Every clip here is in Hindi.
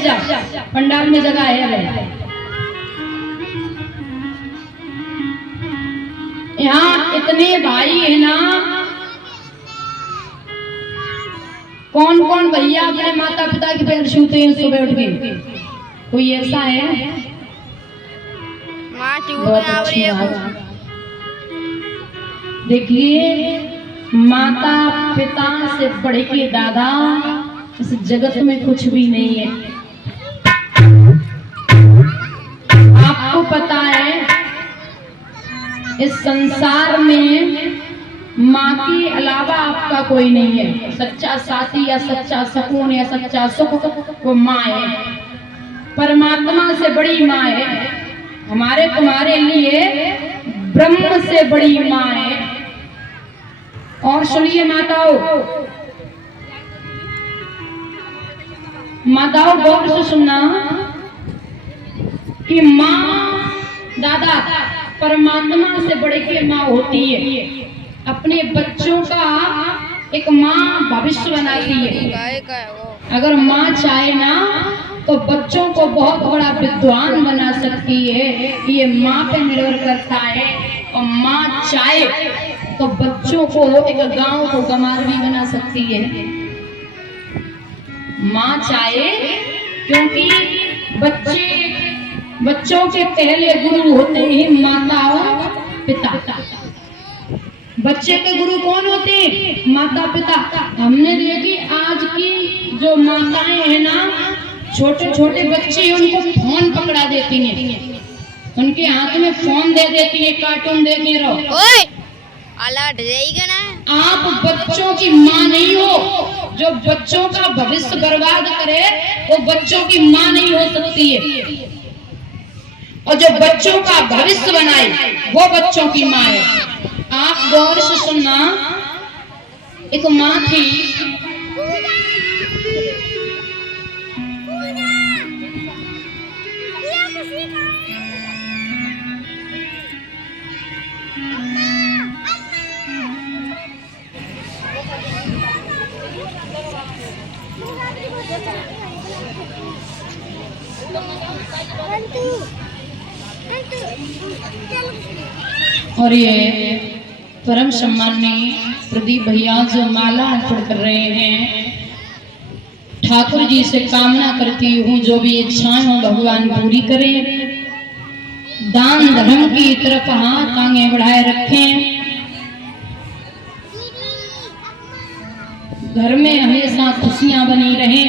जा, पंडाल में जगह है। यहाँ इतने भाई है ना, कौन कौन भैया अपने माता पिता की पैर छूते हैं सुबह उठ के? कोई ऐसा है? बहुत अच्छी बात। देखिए, माता पिता से बढ़ के दादा इस जगत में कुछ भी नहीं है। आपको पता है इस संसार में माँ के अलावा आपका कोई नहीं है। सच्चा साथी या सच्चा सुकून या सच्चा सुख वो माँ है। परमात्मा से बड़ी माँ है। हमारे तुम्हारे लिए ब्रह्म से बड़ी माँ है। और सुनिए माताओं, माताओं गौर से सुनना कि माँ दादा परमात्मा से बढ़ के माँ होती है। अपने बच्चों का एक माँ भविष्य बनाती है। अगर माँ चाहे ना तो बच्चों को बहुत बड़ा विद्वान बना सकती है। ये माँ पे निर्भर करता है। और माँ चाहे तो बच्चों को एक गांव को गंवार भी बना सकती है। माँ चाहे, क्योंकि बच्चों के पहले गुरु होते हैं माता और पिता। बच्चे के गुरु कौन होते हैं? माता पिता। हमने देखी आज की जो माताएं हैं ना, छोटे छोटे बच्चे उनको फोन पकड़ा देती हैं, उनके हाथ में फोन दे देती है, कार्टून देखे रहो। आप बच्चों की माँ नहीं हो। जो बच्चों का भविष्य बर्बाद करे वो बच्चों की माँ नहीं हो सकती है। और जो बच्चों का भविष्य बनाए वो बच्चों की माँ है। आप गौर से सुनना, एक माँ थी, और ये परम सम्माननीय प्रदीप भैया जो माला अर्पण कर रहे हैं, ठाकुर जी से कामना करती हूँ जो भी इच्छाएं हो भगवान पूरी करें। दान धर्म की तरफ हाथ आगे बढ़ाए रखें। घर में हमेशा खुशियां बनी रहें,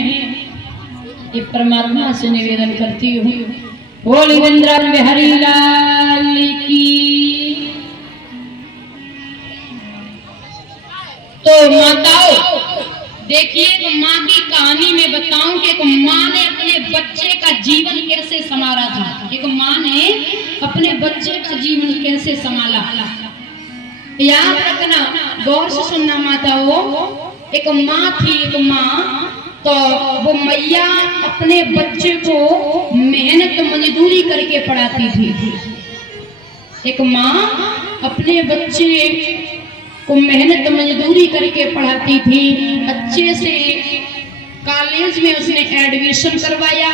ये परमात्मा से निवेदन करती हूँ। बोल वृंदावन बिहारी लाल की। तो माताओं देखिए, तो माँ की कहानी में बताऊं कि एक माँ ने अपने बच्चे का जीवन कैसे संवारा था। एक माँ ने अपने बच्चे का जीवन कैसे संभाला, याद रखना, गौर से सुनना माताओं। एक माँ थी, एक माँ, तो वो मैया अपने बच्चे को मेहनत मजदूरी करके पढ़ाती थी। एक माँ अपने बच्चे को मेहनत मजदूरी करके पढ़ाती थी। अच्छे से कॉलेज में उसने एडमिशन करवाया।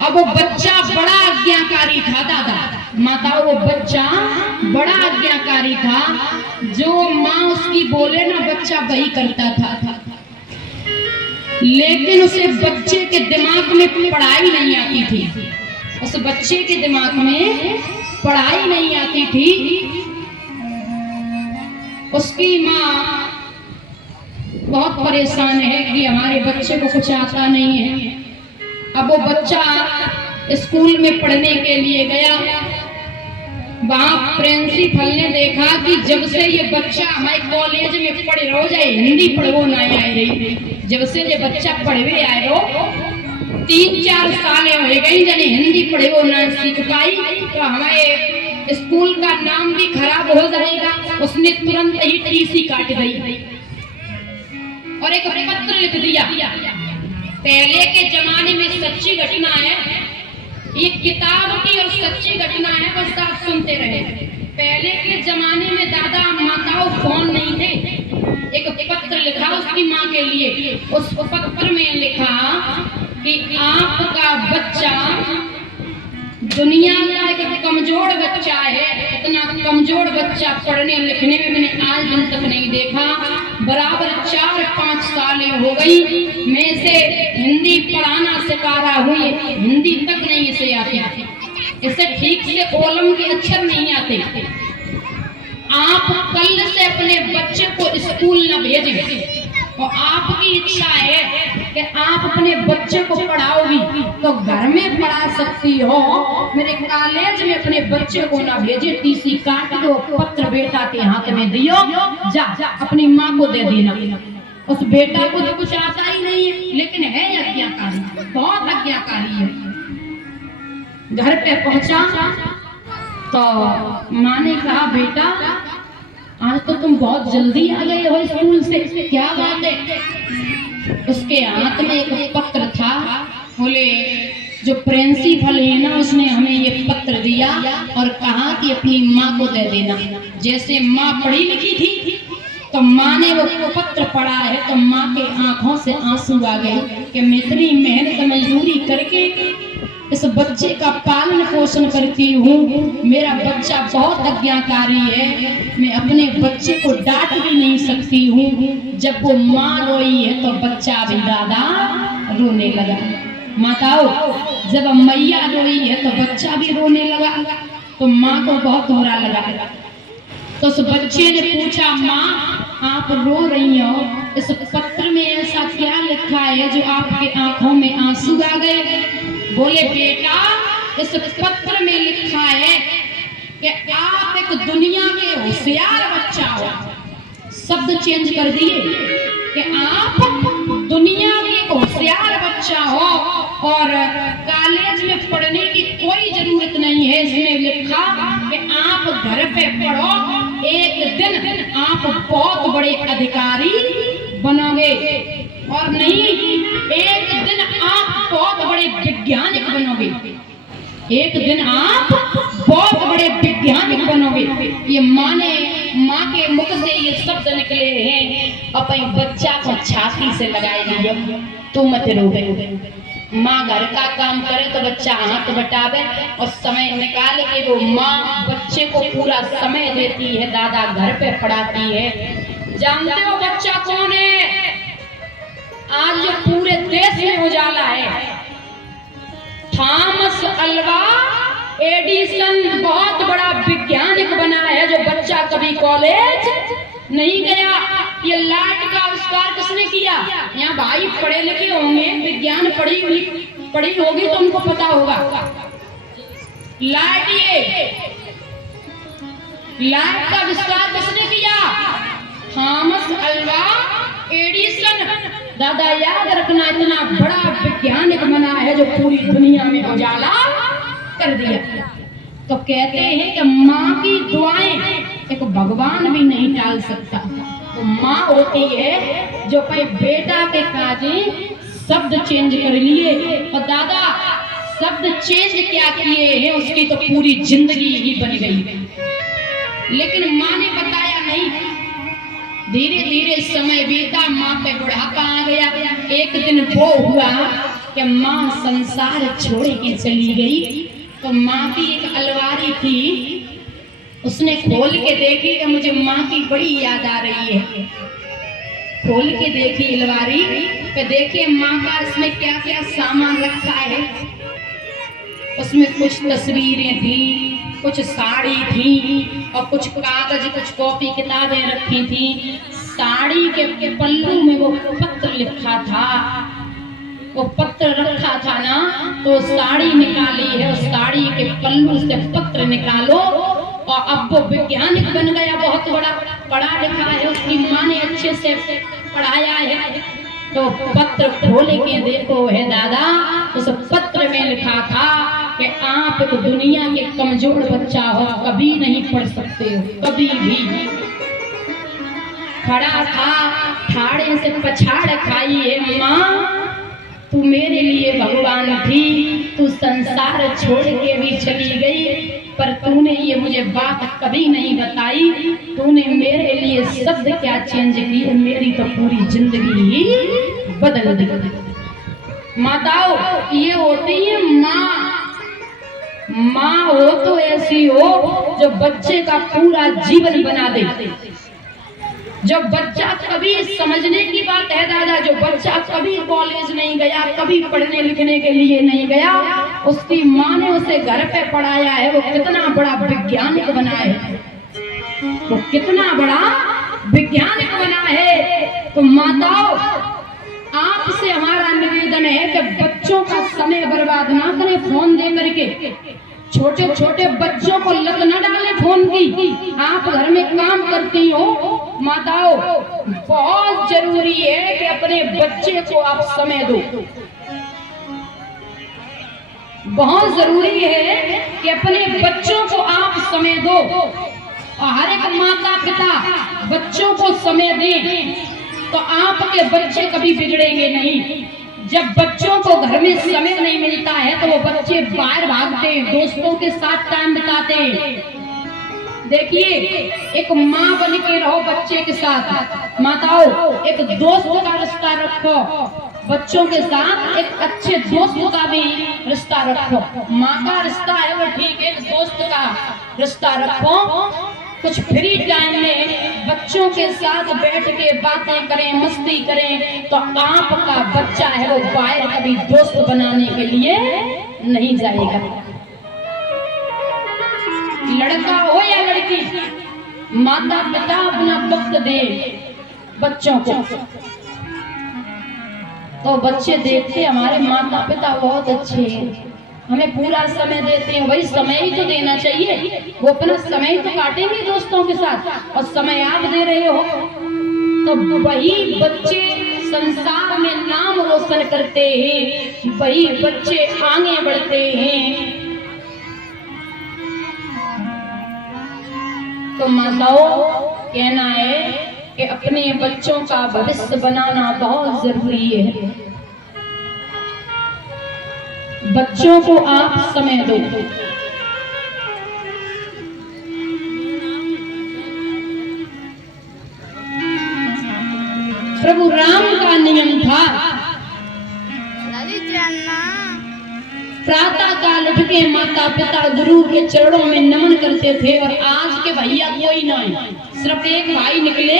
अब वो बच्चा बड़ा आज्ञाकारी था दादा माताओं, वो बच्चा बड़ा आज्ञाकारी था। जो माँ उसकी बोले ना बच्चा वही करता था। लेकिन उसे बच्चे के दिमाग में पढ़ाई नहीं आती थी। उस बच्चे के दिमाग में पढ़ाई नहीं आती थी। उसकी माँ बहुत परेशान है कि हमारे बच्चे को कुछ आता नहीं है। अब वो बच्चा स्कूल में पढ़ने के लिए गया। वहाँ प्रिंसिपल ने देखा कि जब से ये बच्चा हमारे कॉलेज में पढ़े रहो जाए, हिंदी पढ़वो ना आए रही, जब से ये बच्चा पढ़वे आए रहो 3-4 साल हो गई जने हिंदी पढ़वो ना सीख पाई, तो हमारे स्कूल का नाम भी खराब हो जाएगा। उसने तुरंत ही टीसी काट दी और एक पत्र लिख दिया। पहले के जमाने में सच्ची घटना है, ये किताब की और सच्ची घटना है, बस आप सुनते रहे। पहले के जमाने में दादा माताओं फोन नहीं थे। एक पत्र लिखा उसकी माँ के लिए। उस पत्र में लिखा कि बच्चा दुनिया का एक कमजोर बच्चा है। इतना कमजोर बच्चा पढ़ने लिखने में मैंने आज दिन तक नहीं देखा। बराबर 4-5 सालें हो गई मैं इसे हिंदी पढ़ाना सिखा हुई, हिंदी तक नहीं इसे आती, इसे ठीक से ओलम के अक्षर नहीं आते। आप कल से अपने बच्चे को स्कूल न भेजें और आपकी इच्छा है कि आप अपने बच्चे को पढ़ाओगी तो घर में पढ़ा सकती हो। मेरे कॉलेज में अपने बच्चे को ना भेजे, टीसी काट दो, पत्र बेटा के हाथ में दियो, जा अपनी माँ को दे देना। उस बेटा को तो कुछ आता ही नहीं है, लेकिन है आज्ञाकारी, बहुत आज्ञाकारी है। घर पे पहुंचा तो माँ ने कहा, बेटा आज तो तुम बहुत जल्दी आ गए हो स्कूल से, क्या बात है? उसके हाथ में एक पत्र था। बोले जो प्रिंसिपल है ना, उसने हमें ये पत्र दिया और कहा कि अपनी माँ को दे देना। जैसे माँ पढ़ी लिखी थी तो माँ ने वो पत्र पढ़ा है तो माँ के आंखों से आंसू आ गए कि मैं इतनी मेहनत मजदूरी करके इस बच्चे का पालन पोषण करती हूँ, मेरा बच्चा बहुत आज्ञाकारी है, मैं अपने बच्चे को डांट भी नहीं सकती हूँ। जब वो माँ रोई है तो बच्चा भी दादा रोने लगा। माताओं, जब मैया रोई है तो बच्चा भी रोने लगा, तो माँ को बहुत बुरा लगा। तो उस बच्चे ने पूछा, माँ आप रो रही हो, इस पत्र में ऐसा क्या लिखा है जो आपके आंखों में आंसू आ गए? बोले बेटा, इस पत्र में लिखा है कि आप एक दुनिया में होशियार बच्चा हो। शब्द चेंज कर दिए कि आप दुनिया में होशियार बच्चा हो और कॉलेज में पढ़ने की कोई जरूरत नहीं है। इसमें लिखा कि आप घर पे पढ़ो, एक दिन आप बहुत बड़े अधिकारी बनोगे, और नहीं एक दिन आप बहुत बड़े वैज्ञानिक बनोगे, एक दिन आप बहुत बड़े वैज्ञानिक बनोगे। ये माँ के मुख से ये शब्द निकले हैं। अपने बच्चा को छाती से लगाए दियो, तू मत रोवे। माँ घर का काम करे तो बच्चा हाथ बटावे और समय निकाल के वो माँ बच्चे को पूरा समय देती है, दादा घर पे पढ़ाती है। जानते हो बच्चा कौन है? आज जो पूरे देश में उजाला है, थॉमस अल्वा एडिसन बहुत बड़ा वैज्ञानिक बना है, जो बच्चा कभी कॉलेज नहीं गया। ये लाइट का आविष्कार किसने किया? यहाँ भाई पढ़े लिखे होंगे, विज्ञान पढ़ी होगी तो उनको पता होगा। लाइट का आविष्कार किसने किया? Thomas Alva Edison. दादा याद रखना, इतना बड़ा वैज्ञानिक बना है जो पूरी दुनिया में उजाला कर दिया। तो कहते हैं कि माँ की दुआएं एक भगवान भी नहीं टाल सकता। तो माँ होती है जो भाई बेटा के काजे शब्द चेंज कर लिए, और दादा शब्द चेंज क्या किए हैं उसकी तो पूरी जिंदगी ही बन गई। लेकिन माँ ने बताया नहीं, धीरे धीरे समय बीता, माँ पे बुढ़ापा आ गया। एक दिन वो हुआ कि माँ संसार छोड़ के चली गई। तो माँ की एक अलमारी थी, उसने खोल के देखी कि मुझे माँ की बड़ी याद आ रही है। खोल के देखी अलमारी पे, देखे माँ का इसमें क्या क्या सामान रखा है। उसमें कुछ तस्वीरें थी, कुछ साड़ी थी और कुछ कागज, कुछ कॉपी किताबें रखी थी। साड़ी के पल्लू में वो पत्र लिखा था, वो पत्र रखा था ना, तो साड़ी निकाली है, उस साड़ी के पल्लू से पत्र निकालो। और अब वो वैज्ञानिक बन गया, बहुत बड़ा पढ़ा लिखा है, उसकी माँ ने अच्छे से पढ़ाया है। तो पत्र खोल के देखो है दादा, उस पत्र में लिखा था कि आप एक दुनिया के कमजोर बच्चा हो, कभी नहीं पढ़ सकते हो, कभी भी। खड़ा था, ठाड़े से पछाड़ खाई है, माँ तू मेरे लिए भगवान थी, तू संसार छोड़ के भी चली गई, पर तूने ये मुझे बात कभी नहीं बताई। तूने मेरे लिए शब्द क्या चेंज किए, मेरी तो पूरी जिंदगी ही बदल दी। माताओं ये होती है माँ। माँ हो तो ऐसी हो जो बच्चे का पूरा जीवन बना दे। जो बच्चा कभी समझने की बात है दादा, जो बच्चा कभी कॉलेज नहीं गया, कभी पढ़ने लिखने के लिए नहीं गया, उसकी माँ ने उसे घर पे पढ़ाया है, वो कितना बड़ा वैज्ञानिक बना है, वो कितना बड़ा वैज्ञानिक बना है। तो माताओं आपसे हमारा निवेदन है कि बच्चों का समय बर्बाद ना करें फोन दे करके। छोटे छोटे बच्चों को लत न डालें फोन की। आप घर में काम करती हो माताओं, बहुत जरूरी है कि अपने बच्चे को आप समय दो। बहुत जरूरी है कि अपने बच्चों को आप समय दो। और हर एक माता पिता बच्चों को समय दें तो आपके बच्चे कभी बिगड़ेंगे नहीं। जब बच्चों को घर में समय नहीं मिलता है तो वो बच्चे बाहर भागते हैं, दोस्तों के साथ टाइम बिताते हैं। देखिए एक माँ बन के रहो बच्चे के साथ। माताओं एक दोस्त का रिश्ता रखो, बच्चों के साथ एक अच्छे दोस्त का भी रिश्ता रखो। माँ का रिश्ता है वो ठीक है, दोस्त का रिश्ता रखो। कुछ फ्री टाइम में बच्चों के साथ बैठ के बातें करें, मस्ती करें, तो आपका बच्चा है वो बाहर कभी दोस्त बनाने के लिए नहीं जाएगा। लड़का हो या लड़की, माता पिता अपना वक्त दे बच्चों को, तो बच्चे देखते हमारे माता पिता बहुत अच्छे हैं, हमें पूरा समय देते हैं। वही समय ही तो देना चाहिए, वो अपना समय ही तो काटेंगे दोस्तों के साथ, और समय आप दे रहे हो तो वही बच्चे संसार में नाम रोशन करते हैं, वही बच्चे आगे बढ़ते हैं। तो माताओं कहना है कि अपने बच्चों का भविष्य बनाना बहुत जरूरी है। बच्चों को आप समय दो। प्रभु राम का नियम था प्रातः काल उठ के माता पिता गुरु के चरणों में नमन करते थे। और आज के भैया कोई नहीं, सिर्फ एक भाई निकले,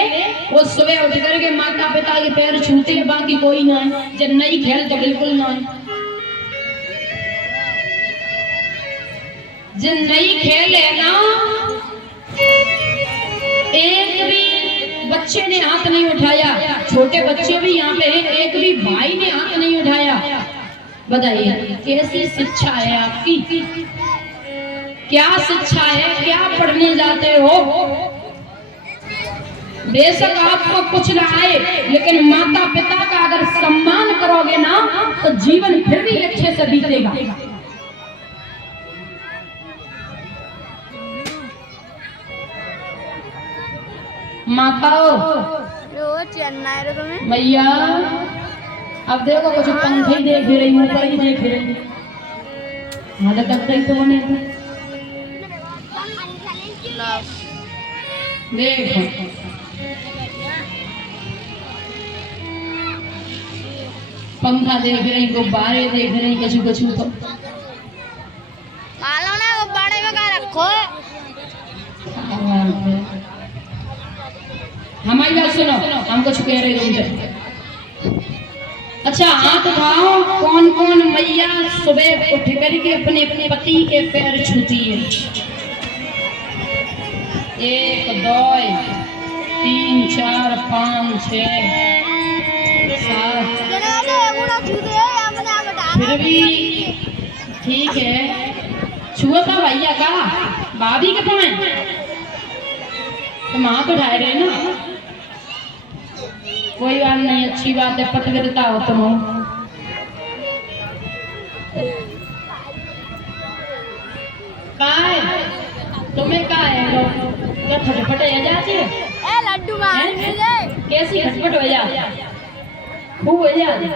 वो सुबह उठ करके माता पिता के पैर छूते हैं, बाकी कोई नहीं। जब नहीं खेल तो बिल्कुल नहीं, जिन नई खेल है ना, एक भी बच्चे ने हाथ नहीं उठाया। छोटे बच्चे भी यहाँ पे हैं, एक भी भाई ने हाथ नहीं उठाया। बताइए कैसी शिक्षा है आपकी, क्या शिक्षा है, क्या पढ़ने जाते हो? बेशक आपको कुछ ना आए, लेकिन माता पिता का अगर सम्मान करोगे ना तो जीवन फिर भी अच्छे से बीतेगा। माताओं भैया अब देखो कुछ पंखे देख रही हूँ, ऊपर ही देख रही हूँ, तक तो बने देखो पंखा देख रही, गुब्बारे देख रही, कछु कछु तो गुब्बारे में क्या रखो। हमारी बात सुनो, हम कुछ कह रहे तुमसे। अच्छा हाथ उठाओ, कौन कौन मैया सुबह उठ करके अपने अपने पति के पैर छूती है? 1 2 3 4 5 6 7। फिर भी ठीक है, छुआ था भैया का, भाभी के पाए तुम हाथ उठाए रहे ना, कोई बात नहीं, अच्छी बात है, पतिव्रता हो तुम। कहाँ है तुम्हें, कहाँ है क्या खटपट हो जाती है? लड्डू कैसी खटपट हो जाती, खूब हो जाती।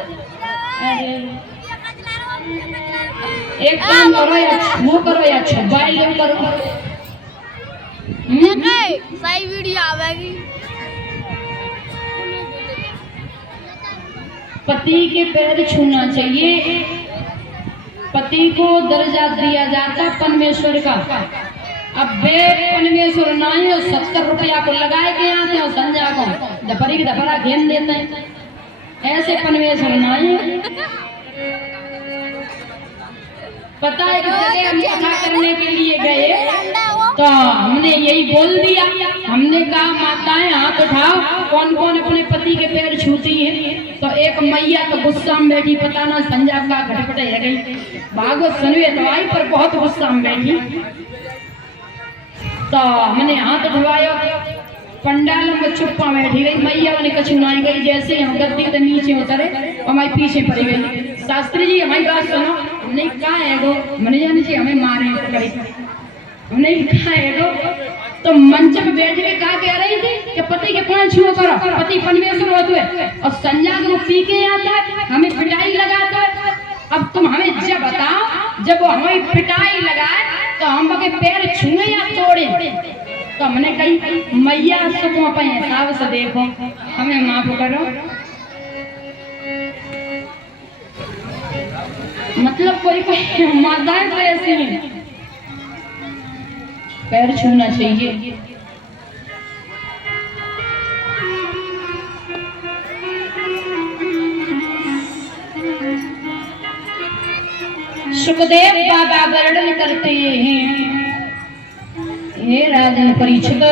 एक काम करो या वो करो या छुपाई लो करो, सही वीडियो आवेगी। पति के पैर छूना चाहिए। पति को दर्जा दिया जाता परमेश्वर का। अब बे परमेश्वर नहीं, 70 रुपया को लगाए के आते हैं और संजा को दपरी की दपरा घेन देते हैं। ऐसे परमेश्वर नहीं। पता है कि जगह हम कथा करने के लिए गए तो हमने यही बोल दिया। हमने कहा माताएं हाथ उठाओ, कौन कौन अपने पति के पैर छूती हैं। तो एक मैया तो गुस्सा में बैठी, पता ना संजा का घटपट रह गई। भागवत सुनवे दवाई पर बहुत गुस्सा में बैठी। तो हमने हाथ उठवाया, पंडाल में चुप्पा बैठी गई। मैया ने कछु नहीं गई। जैसे हम गद्दी के नीचे उतरे हमारे पीछे पड़ गई। शास्त्री जी हमारी बात सुनो। हमने कहा है गो मैंने जानी चाहिए हमें मारे पकड़े। हमने कहा है गो तो मंच पे बैठ के क्या कह रही थी कि पति के पांव छुओ करो, पति परमेश्वर होते है और संजा को पी के आता है, हमें पिटाई लगाता है। अब तुम हमें जब बताओ, जब वो हमें पिटाई लगाए तो हम के पैर छुए या तोड़े। तो हमने कही मैया तुम अपने हिसाब से देखो, हमें माफ करो। मतलब कोई माताएं तो ऐसी हैं, पैर छूना चाहिए। सुखदेव बाबा वर्णन करते हैं, हे राजन परीक्षित,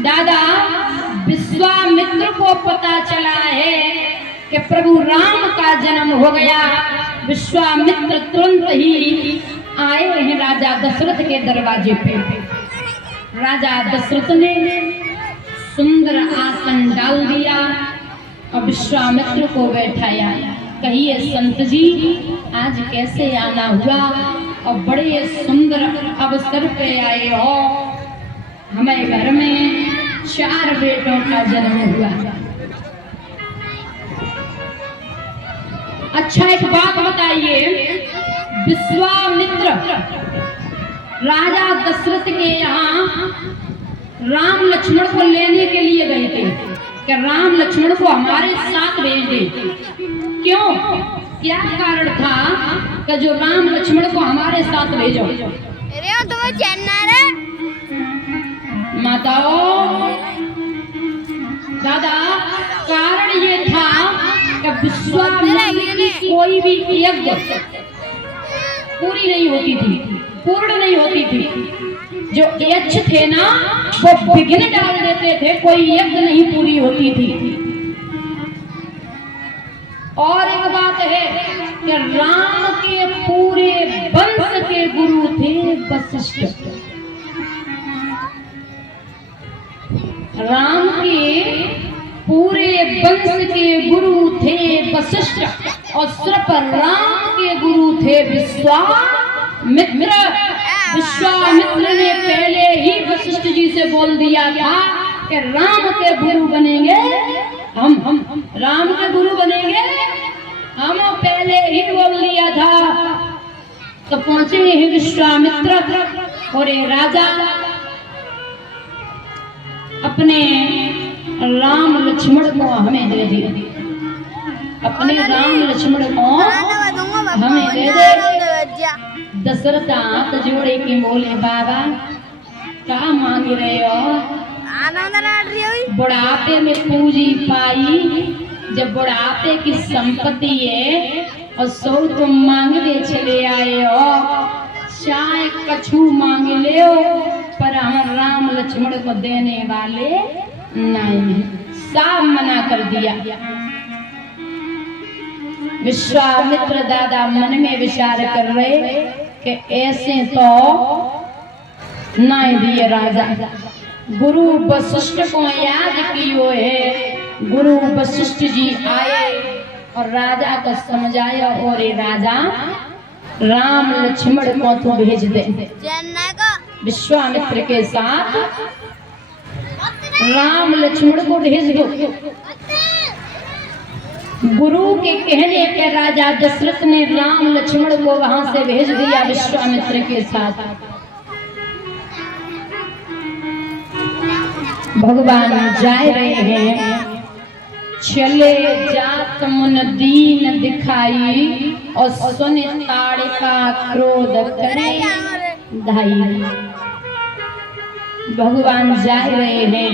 दादा विश्वामित्र को पता चला है कि प्रभु राम का जन्म हो गया। विश्वामित्र तुरंत ही आए हैं राजा दशरथ के दरवाजे पे। राजा दशरथ ने सुंदर आसन डाल दिया और विश्वामित्र को बैठाया। कहिए संत जी आज कैसे आना हुआ और बड़े सुंदर अवसर पे आए हो। हमारे घर में 4 बेटों का जन्म हुआ। अच्छा एक बात बताइए, विश्वामित्र राजा दशरथ के यहाँ राम लक्ष्मण को लेने के लिए गए थे कि राम लक्ष्मण को हमारे साथ भेज दे। क्यों, क्या कारण था कि जो राम लक्ष्मण को हमारे साथ भेजो? माताओं दादा, कारण ये था कि विश्वामित्र की कोई भी यज्ञ पूरी नहीं होती थी, पूर्ण नहीं होती थी। जो यज्ञ थे ना वो विघ्न डाल देते थे, कोई यज्ञ नहीं पूरी होती थी। और एक बात है कि राम के पूरे वंश के गुरु थे वशिष्ठ। राम के पूरे वंश के गुरु थे वशिष्ठ और सिर्फ राम के गुरु थे विश्वामित्र। विश्वामित्र ने पहले ही वशिष्ठ जी से बोल दिया था कि राम के गुरु बनेंगे हम राम के गुरु बनेंगे हम, पहले ही बोल दिया था। तो पहुंचे हैं विश्वामित्र और एक राजा अपने राम लक्ष्मण को हमें दे दिए। अपने राम लक्ष्मण को हमें दे दे। दशरथ हाथ जोड़े के बोले बाबा क्या मांग रहे हो? बुढ़ापे में पूंजी पाई, जब बुढ़ापे की संपत्ति है और 100 तुम मांगने चले आए हो, चाहे कछु मांग ले हो, पर हम राम लक्ष्मण को देने वाले नहीं। साफ मना कर दिया। विश्वामित्र दादा मन में विचार कर रहे कि ऐसे तो नहीं दिए राजा। गुरु वशिष्ठ को याद कियो है। गुरु वशिष्ठ जी आए और राजा को समझाया और ये राजा राम लक्ष्मण को तो भेज दे। विश्वामित्र के साथ राम लक्ष्मण को भेज दो। गुरु के कहने पे राजा दशरथ ने राम लक्ष्मण को वहां से भेज दिया विश्वामित्र के साथ। भगवान जा रहे हैं चले जात मुन दीन दिखाई और सुन ताड़िका क्रोध करे धाई। भगवान जा रहे हैं,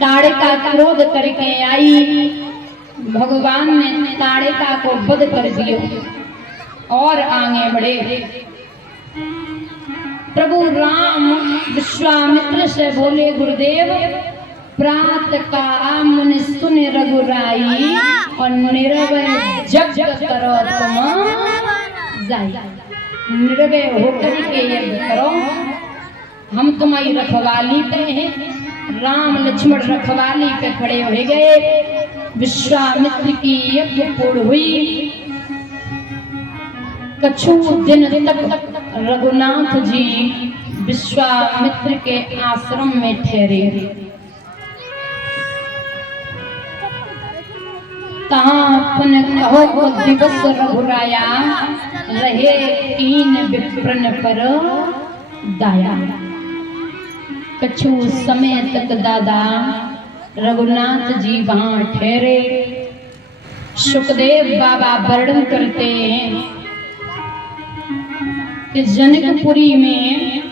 ताड़िका क्रोध करके आई। भगवान ने ताड़िका को वध कर दिया और आगे बढ़े। प्रभु राम विश्वामित्र से बोले, गुरुदेव प्रात का मुनि सुन रघुराई और निर्भय जग करो तुम जाई। निर्भय होकर के यज्ञ करो, हम तुम्हारी रखवाली पे हैं। राम लक्ष्मण रखवाली पे खड़े हो गए। विश्वामित्र की यज्ञ पूर्ण हुई। कछु दिन तक रघुनाथ जी विश्वामित्र के आश्रम में ठहरे। तापन कहो दिवस रघुराया, रहे तीन विप्रन पर दाया। कछु समय तक दादा रघुनाथ जी वहां ठहरे। सुखदेव बाबा वर्णन करते हैं कि जनकपुरी में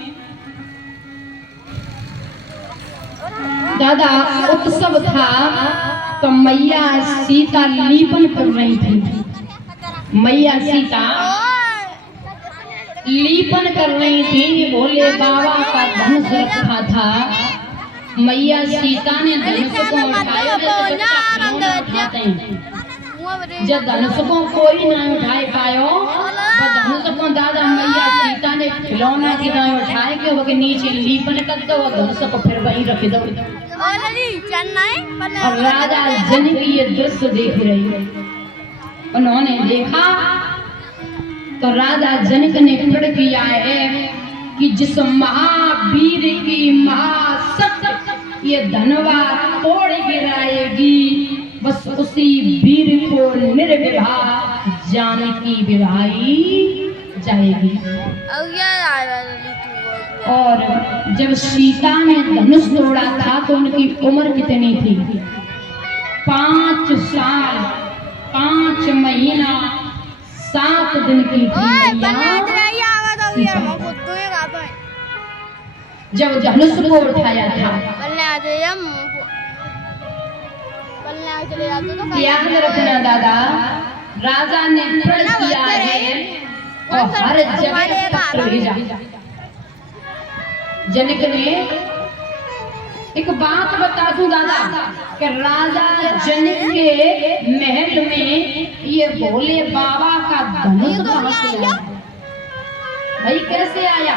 दादा उत्सव था, तो मैया सीता लीपन कर रही थी। मैया सीता लीपन कर रही थी। भोले बाबा का धनुष रखा था। मैया सीता ने धनुष को उठाया, उठाते हैं। जब धनुष को कोई ना उठाए पायो, तो धनुष को दादा मैया सीता ने खिलौना की तरह उठाए के वो के नीचे लीपन कर दो और धनुष को फिर वहीं रख दो। और राजा जनक ये दृश्य देख रही है। उन्होंने देखा तो राजा जनक ने प्रण किया है कि जिस महावीर की महाशक्ति ये धनवा तोड़ गिराएगी, बस उसी वीर को निर्विवाह जानकी विवाही जाएगी। और जब सीता ने धनुष तोड़ा था तो उनकी उम्र कितनी थी? 5 साल 5 महीना 7 दिन की थी। जब धनुष को उठाया था, याद रखना दादा, राजा ने प्रण किया है और हर जगह पत्र भेजा। जनक ने एक बात बता दूं दादा कि राजा जनक के महल में ये भोले बाबा का धनुष कहां से आया? भाई कैसे आया?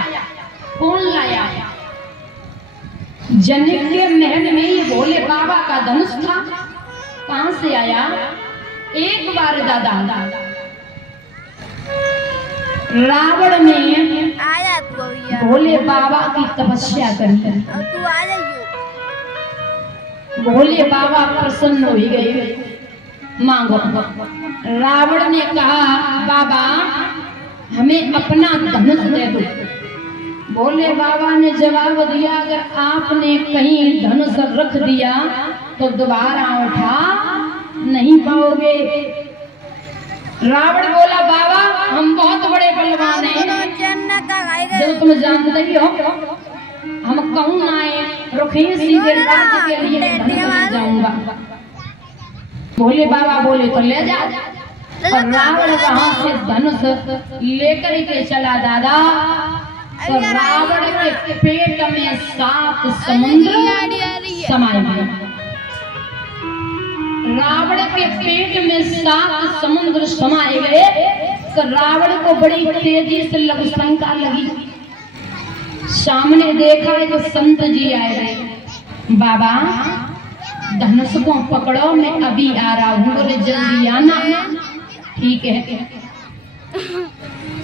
कौन लाया? जनक के महल में ये भोले बाबा का धनुष था, कहां से आया? एक बार दादा रावण ने आया भोले बाबा की तपस्या करी। भोले बाबा प्रसन्न हो गए, मांगो। रावण ने कहा, बाबा हमें अपना धनुष दे दो। भोले बाबा ने जवाब दिया, अगर आपने कहीं धनुष रख दिया तो दोबारा उठा नहीं पाओगे। रावण बोला, बाबा हम बहुत बड़े बलवान हैं, जब तुम जानते ही हो हम कहूँ ना आए, रुखे सीधे राज्य के लिए धनुष जाऊंगा। भोले बाबा बोले तो ले जा। और रावण वहां से धनुष लेकर के चला दादा। तो रावण के पेट में 7 समुद्र समाये गए। रावण के पेट में 7 समुद्र समाये गए। तो रावण को बड़ी तेजी से लघु शंका लगी। सामने देखा एक संत जी आए रहे। बाबा धनुष को पकड़ो, मैं अभी आ रहा हूँ, बोले जल्दी आना। ठीक है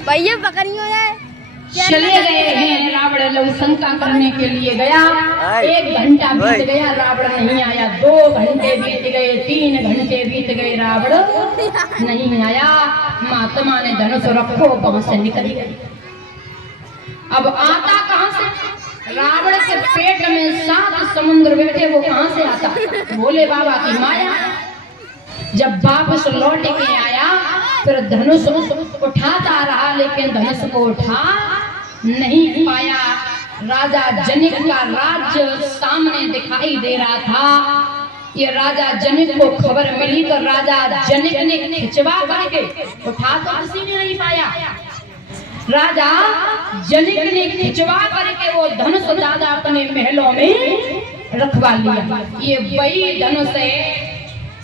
भैया पकड़ियो जाए। चले गए हैं। रावण लघु शंका करने के लिए गया। 1 घंटा बीत गया, रावण नहीं आया। 2 घंटे बीत गए, 3 घंटे बीत गए, रावण नहीं आया। महात्मा ने धनुष रखो, वहां से निकल गई। अब आता कहां से? रावण के पेट में 7 समुद्र बैठे, वो कहां से आता? भोले बाबा की माया। जब वापस लौट के आया फिर धनुष उठाता रहा, लेकिन धनुष को उठा नहीं पाया। राजा जनक का राज्य सामने दिखाई दे रहा था। ये राजा जनक को खबर मिली तो राजा जनक ने खिंचवा करके उठा तो किसी ने नहीं पाया। राजा जनक ने खिंचवा करके वो धनुष दादा अपने महलों में रखवा लिया। ये वही धनुष है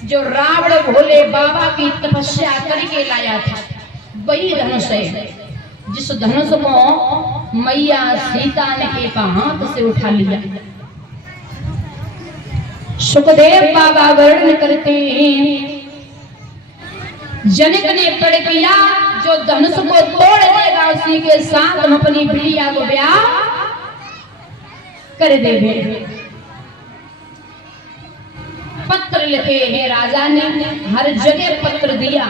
जो रावण भोले बाबा की तपस्या करके लाया था। वही धनुष है जिस धनुष को मैया सीता ने एक हाथ से उठा लिया। सुखदेव बाबा वर्णन करते हैं, जनक ने प्रण किया जो धनुष को तोड़ देगा उसी के साथ हम अपनी बिटिया को ब्याह कर देंगे। पत्र लिखे हैं राजा ने, हर जगह पत्र दिया,